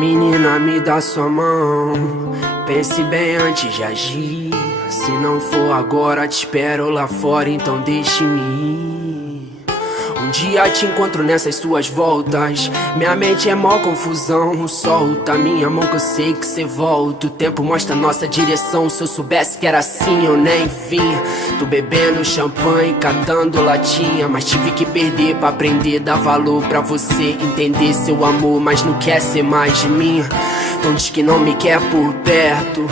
Menina, me dá sua mão, pense bem antes de agir. Se não for agora, te espero lá fora, então deixe-me ir. Um dia te encontro nessas suas voltas, minha mente é mó confusão. Solta minha mão que eu sei que cê volta. O tempo mostra nossa direção. Se eu soubesse que era assim, eu nem vim. Tô bebendo champanhe, catando latinha, mas tive que perder pra aprender. Dar valor pra você, entender seu amor, mas não quer ser mais de mim. Então diz que não me quer por perto,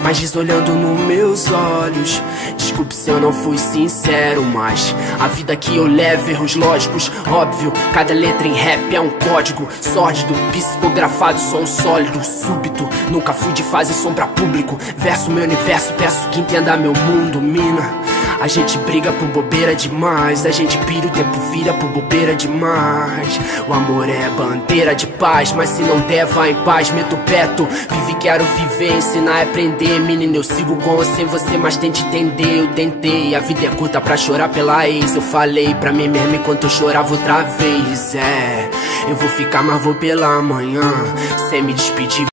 mas diz olhando nos meus olhos. Desculpe se eu não fui sincero, mas a vida que eu levo, erros lógicos, óbvio. Cada letra em rap é um código sórdido, psicografado, som sólido, súbito. Nunca fui de fazer som pra público. Verso meu universo, peço que entenda meu mundo, mina. A gente briga por bobeira demais, a gente pira, o tempo vira por bobeira demais. O amor é bandeira de paz, mas se não der, vai em paz. Meto o peto, vive, quero viver, ensinar é aprender. Menina, eu sigo com ou sem você, mas tente entender. Eu tentei, a vida é curta pra chorar pela ex. Eu falei pra mim mesmo enquanto eu chorava outra vez. Eu vou ficar, mas vou pela manhã, sem me despedir.